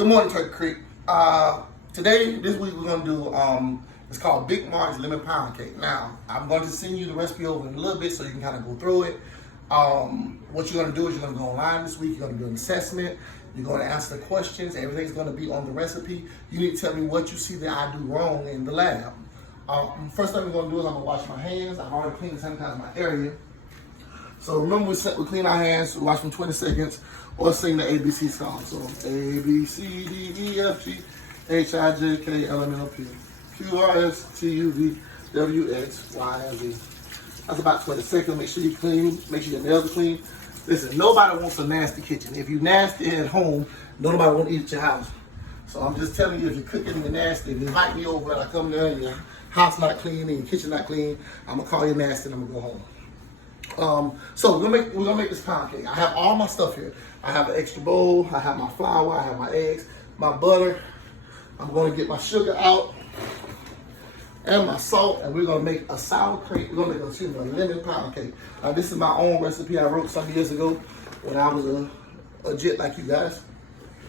Good morning, Turkey Creek. This week we're gonna do it's called Big Mark's Lemon Pound Cake. Now, I'm going to send you the recipe over in a little bit so you can kind of go through it. What you're gonna do is you're gonna go online this week. You're gonna do an assessment. You're gonna answer the questions. Everything's gonna be on the recipe. You need to tell me what you see that I do wrong in the lab. First thing we're gonna do is I'm gonna wash my hands. I've already cleaned and sanitized my area. So remember, we clean our hands, we wash them 20 seconds, or sing the ABC song. So A, B, C, D, E, F, G, H, I, J, K, L, M, N, O, P, Q, R, S, T, U, V, W, X, Y, and Z. That's about 20 seconds. Make sure you clean, make sure your nails are clean. Listen, nobody wants a nasty kitchen. If you're nasty at home, nobody wants to eat at your house. So I'm just telling you, if you're cooking and you're nasty, if you invite me over and I come there and your house not clean and your kitchen not clean, I'm gonna call you nasty and I'm gonna go home. So we're gonna make this pound cake. I have all my stuff here. I have an extra bowl, I have my flour, I have my eggs, my butter. I'm gonna get my sugar out and my salt, and we're gonna make a sour cake. We're gonna make a lemon pound cake. Now this is my own recipe I wrote some years ago when I was a jit like you guys.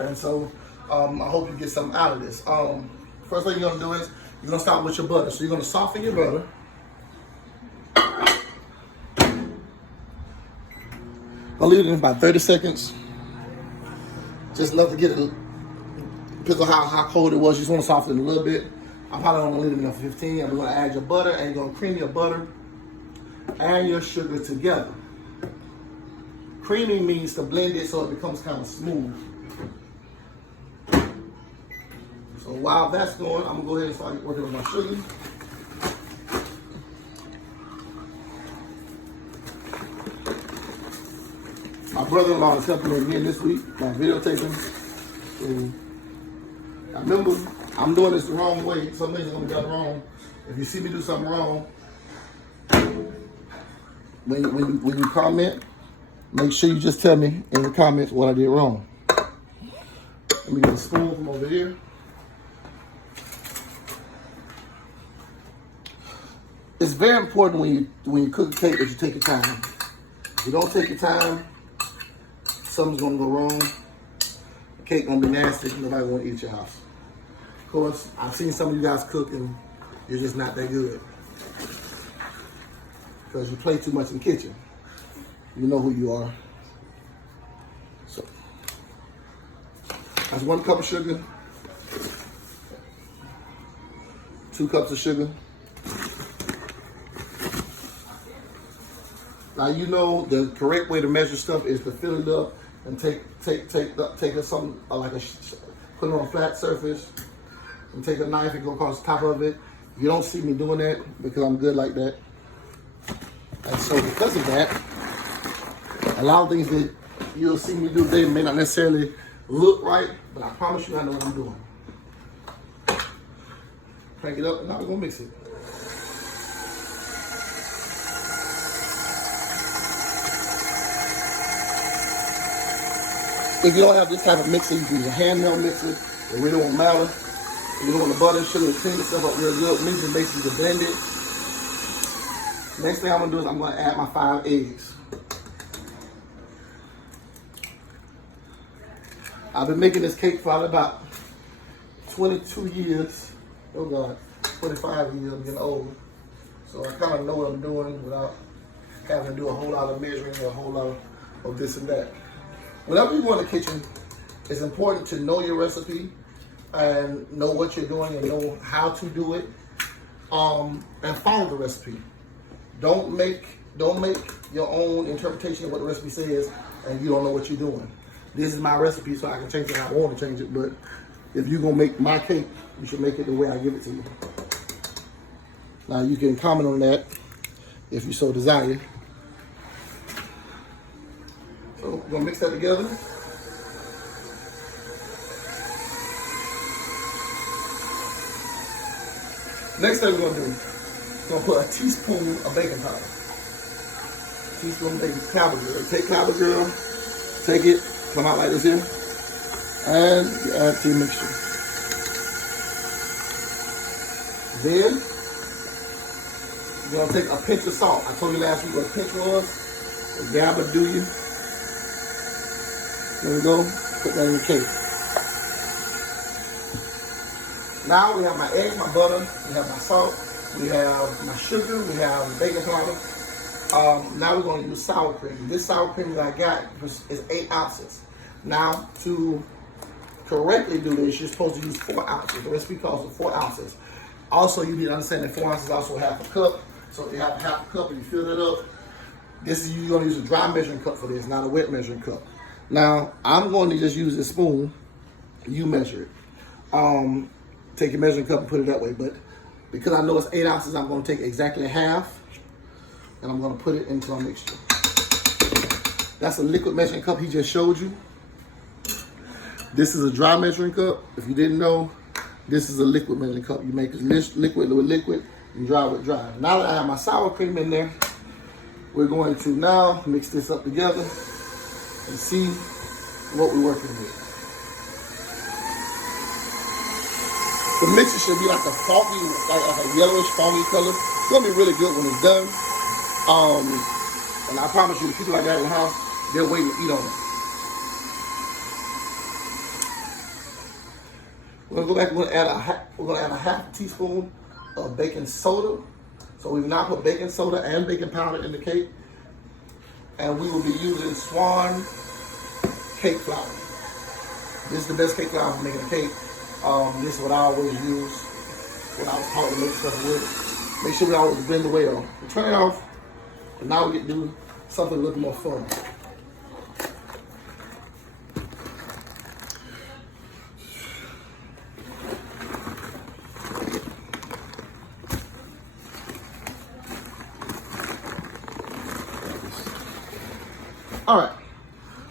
And so I hope you get something out of this. First thing you're gonna do is you're gonna start with your butter. So you're gonna soften your butter. I'll leave it in about 30 seconds. Just enough to get it, depends on how cold it was. You just want to soften it a little bit. I'm probably only leave it in for 15. And we're going to add your butter, and you're going to cream your butter and your sugar together. Creaming means to blend it so it becomes kind of smooth. So while that's going, I'm going to go ahead and start working with my sugar. My brother-in-law is helping me again this week, my videotaping. So I remember, I'm doing this the wrong way. Some things are gonna be done wrong. If you see me do something wrong, when you comment, make sure you just tell me in the comments what I did wrong. Let me get a spoon from over here. It's very important when you cook a cake that you take your time. If you don't take your time, something's gonna go wrong. The cake gonna be nasty. Nobody wanna eat at your house. Of course, I've seen some of you guys cook and you're just not that good because you play too much in the kitchen. You know who you are. So that's 1 cup of sugar, 2 cups of sugar. Now you know the correct way to measure stuff is to fill it up and take something like put it on a flat surface and take a knife and go across the top of it. You don't see me doing that because I'm good like that. And so because of that, a lot of things that you'll see me do, they may not necessarily look right, but I promise you I know what I'm doing. Crank it up and now we're gonna mix it. If you don't have this type of mixer, you can use a handheld mixer. It really won't matter. If you don't want the butter and sugar to clean itself up real good, mix it basically to blend it. Next thing I'm gonna do is I'm gonna add my 5 eggs. I've been making this cake for about 22 years. Oh God, 25 years, I'm getting old. So I kind of know what I'm doing without having to do a whole lot of measuring or a whole lot of this and that. Whenever you go in the kitchen, it's important to know your recipe and know what you're doing and know how to do it, and follow the recipe. Don't make your own interpretation of what the recipe says and you don't know what you're doing. This is my recipe, so I can change it how I want to change it, but if you're gonna make my cake, you should make it the way I give it to you. Now you can comment on that if you so desire. So we're gonna mix that together. Next thing we're gonna do, we're gonna put a teaspoon of baking powder. Teaspoon of baking Clabber Girl. Take Clabber Girl, take it, come out like this here, and you add to your mixture. Then you're gonna take a pinch of salt. I told you last week what a pinch was. A gabba do you. There we go. Put that in the cake. Now we have my egg, my butter, we have my salt, we have my sugar, we have baking powder. Now we're going to use sour cream. This sour cream that I got is 8 ounces. Now, to correctly do this, you're supposed to use 4 ounces. The recipe calls for 4 ounces. Also, you need to understand that 4 ounces is also half a cup. So if you have half a cup and you fill it up, you're going to use a dry measuring cup for this, not a wet measuring cup. Now, I'm going to just use this spoon. You measure it. Take your measuring cup and put it that way. But because I know it's 8 ounces, I'm going to take exactly half, and I'm going to put it into a mixture. That's a liquid measuring cup he just showed you. This is a dry measuring cup. If you didn't know, this is a liquid measuring cup. You make liquid with liquid and dry with dry. Now that I have my sour cream in there, we're going to now mix this up together and see what we're working with. The mixture should be like a foggy, like a yellowish foggy color. It's gonna be really good when it's done. And I promise you, the people like that in the house, they're waiting to eat on it. We're gonna go back. We're gonna add a half teaspoon of baking soda. So we've now put baking soda and baking powder in the cake, and we will be using Swan cake flour. This is the best cake flour for making a cake. This is what I always use when I was taught to make stuff with. Make sure we always blend the well. We turn it off, and now we get to do something a little more fun. All right,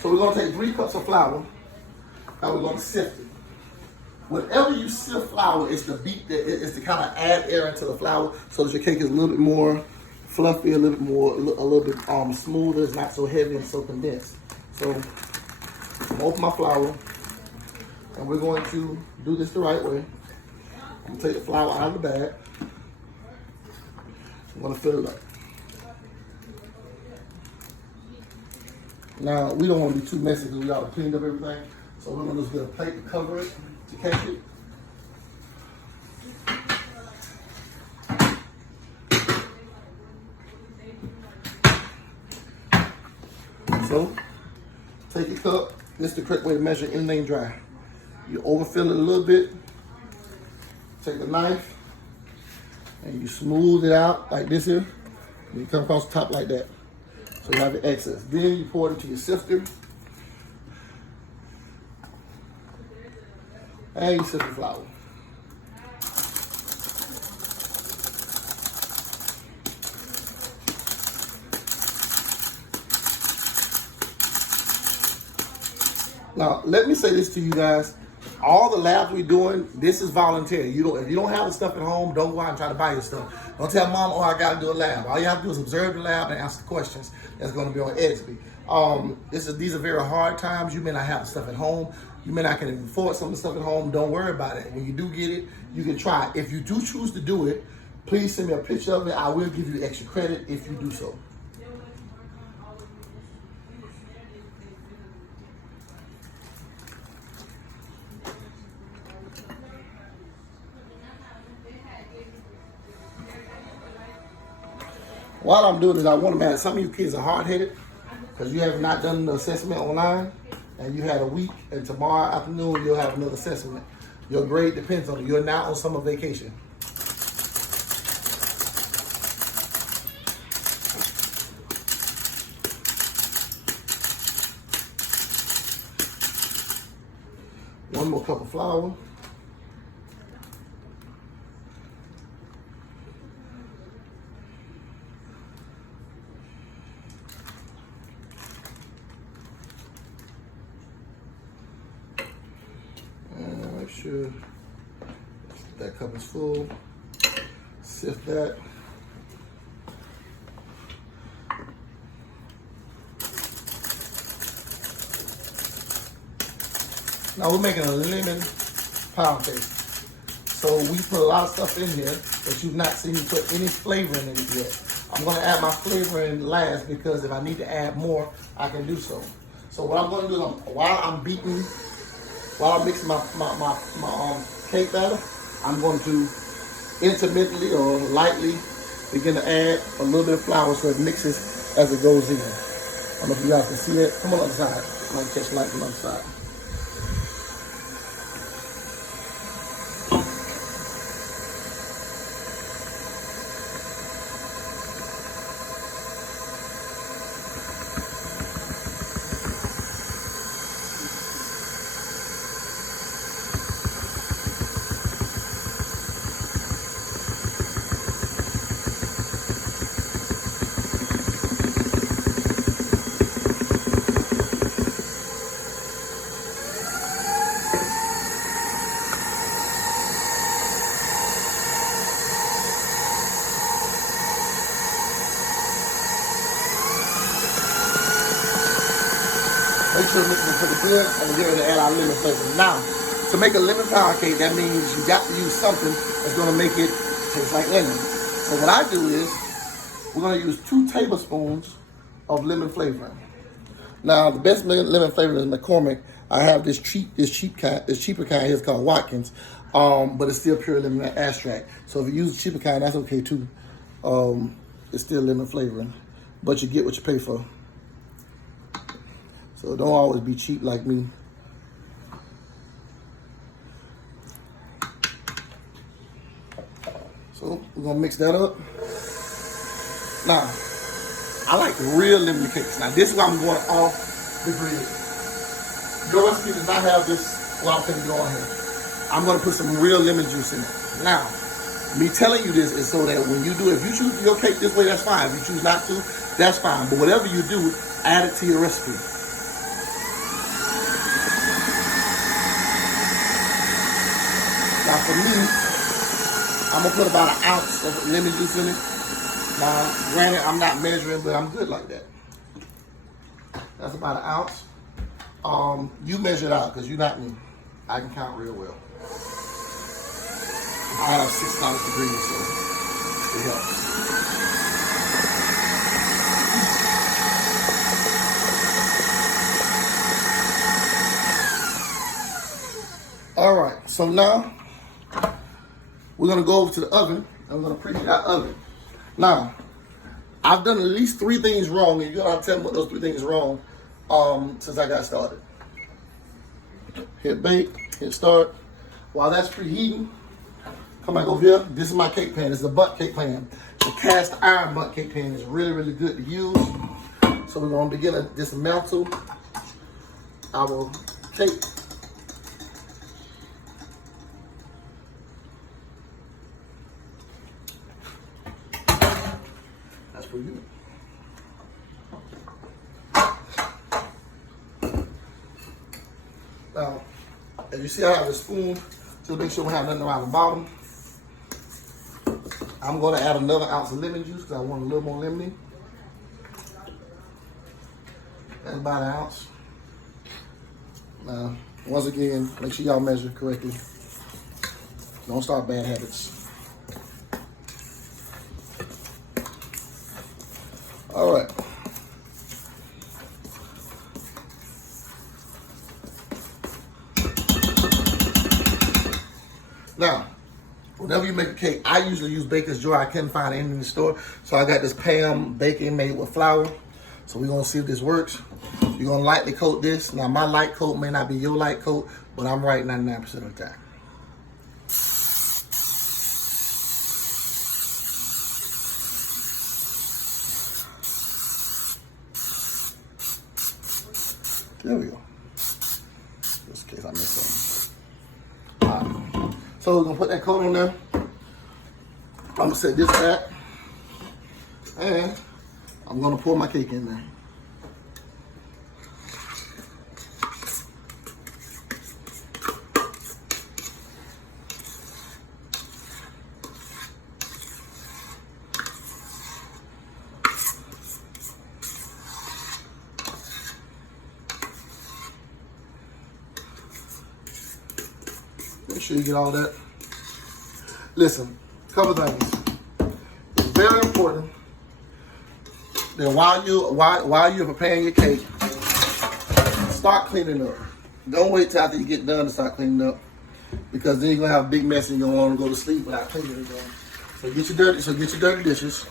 so we're gonna take 3 cups of flour, and we're gonna sift it. Whenever you sift flour, it's to kind of add air into the flour so that your cake is a little bit more fluffy, a little bit smoother. It's not so heavy and so condensed. So I'm gonna open my flour, and we're going to do this the right way. I'm gonna take the flour out of the bag. I'm gonna fill it up. Now, we don't want to be too messy because we already cleaned up everything. So we're going to just get a plate to cover it, to catch it. So, take your cup. This is the correct way to measure anything dry. You overfill it a little bit. Take a knife, and you smooth it out like this here. And you come across the top like that. So you have the excess. Then you pour it into your sifter. And you sift the flour. Now, let me say this to you guys. All the labs we're doing, this is voluntary. If you don't have the stuff at home, don't go out and try to buy your stuff. Don't tell mom, oh, I got to do a lab. All you have to do is observe the lab and answer the questions that's going to be on Edsby. These are very hard times. You may not have the stuff at home. You may not can afford some of the stuff at home. Don't worry about it. When you do get it, you can try it. If you do choose to do it, please send me a picture of it. I will give you extra credit if you do so. While I'm doing this, I want to mention some of you kids are hard-headed because you have not done the assessment online, and you had a week, and tomorrow afternoon you'll have another assessment. Your grade depends on it. You're now on summer vacation. One more cup of flour. Make sure that cup is full. Sift that. Now we're making a lemon pound cake. So we put a lot of stuff in here that you've not seen me put any flavor in it yet. I'm gonna add my flavor in last because if I need to add more, I can do so. So what I'm gonna do is while I'm mixing my cake batter, I'm going to intermittently or lightly begin to add a little bit of flour so it mixes as it goes in. I don't know if you guys can see that. Come on the other side. I might catch light from the other side. Make sure it mixes pretty good, and we're going to add our lemon flavor. Now, to make a lemon pound cake, that means you got to use something that's going to make it taste like lemon. So what I do is, we're going to use 2 tablespoons of lemon flavoring. Now, the best lemon flavor is McCormick. I have this cheaper kind here. It's called Watkins, but it's still pure lemon extract. So if you use the cheaper kind, that's okay too. It's still lemon flavoring, but you get what you pay for. So don't always be cheap like me. So we're gonna mix that up. Now, I like real lemon cakes. Now this is why I'm going off the grid. Your recipe does not have this, what I'm gonna do on here. I'm gonna put some real lemon juice in it. Now, me telling you this is so that when you do it, if you choose your cake this way, that's fine. If you choose not to, that's fine. But whatever you do, add it to your recipe. Now for me, I'm gonna put about 1 ounce of lemon juice in it. Now, granted, I'm not measuring, but I'm good like that. That's about 1 ounce. You measure it out, because you're not me. I can count real well. I have 6 degrees, so it helps. All right, so now we're gonna go over to the oven and we're gonna preheat our oven. Now, I've done at least 3 things wrong, and you gotta tell me what those 3 things wrong since I got started. Hit bake, hit start. While that's preheating, come back over here. This is my cake pan. It's the butt cake pan. The cast iron butt cake pan is really, really good to use. So we're gonna begin to dismantle our cake. That's pretty good. Now, as you see, I have a spoon to make sure we have nothing around the bottom. I'm going to add another ounce of lemon juice because I want a little more lemony. That's about 1 ounce. Now, once again, make sure y'all measure correctly. Don't start bad habits. All right. Now, whenever you make a cake, I usually use Baker's Joy. I couldn't find it in the store. So I got this Pam baking made with flour. So we're gonna see if this works. You're gonna lightly coat this. Now my light coat may not be your light coat, but I'm right 99% of the time. There we go. Just in case I missed something. All right. So we're gonna put that coat on there. I'm gonna set this back. And I'm gonna pour my cake in there. Make sure you get all that. Listen, couple things. It's very important that while you're preparing your cake, start cleaning up. Don't wait till after you get done to start cleaning up. because then you're gonna have a big mess and you're gonna want to go to sleep without cleaning anything. So get your dirty dishes.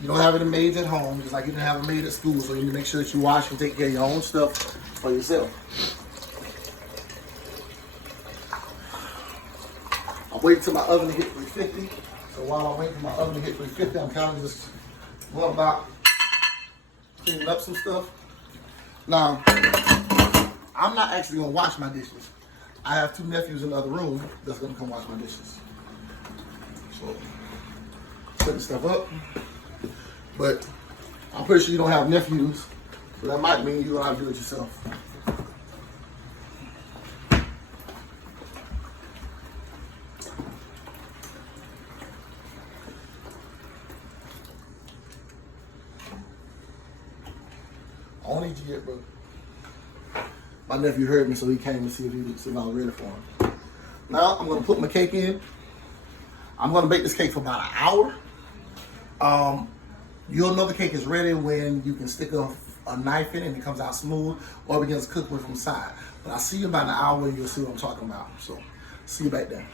You don't have any maids at home, just like you didn't have a maid at school, so you need to make sure that you wash and take care of your own stuff for yourself. I'm waiting till my oven to hit 350. So while I'm waiting for my oven to hit 350, I'm kind of just going about cleaning up some stuff. Now, I'm not actually gonna wash my dishes. I have 2 nephews in the other room that's gonna come wash my dishes. So, putting stuff up. But I'm pretty sure you don't have nephews, so that might mean you're gonna have to do it yourself. I don't need you yet, bro. My nephew heard me, so he came to see if I was ready for him. Now I'm gonna put my cake in. I'm gonna bake this cake for about an hour. You'll know the cake is ready when you can stick a knife in it and it comes out smooth, or it begins to cook from the side. But I'll see you about an hour and you'll see what I'm talking about. So, see you back there.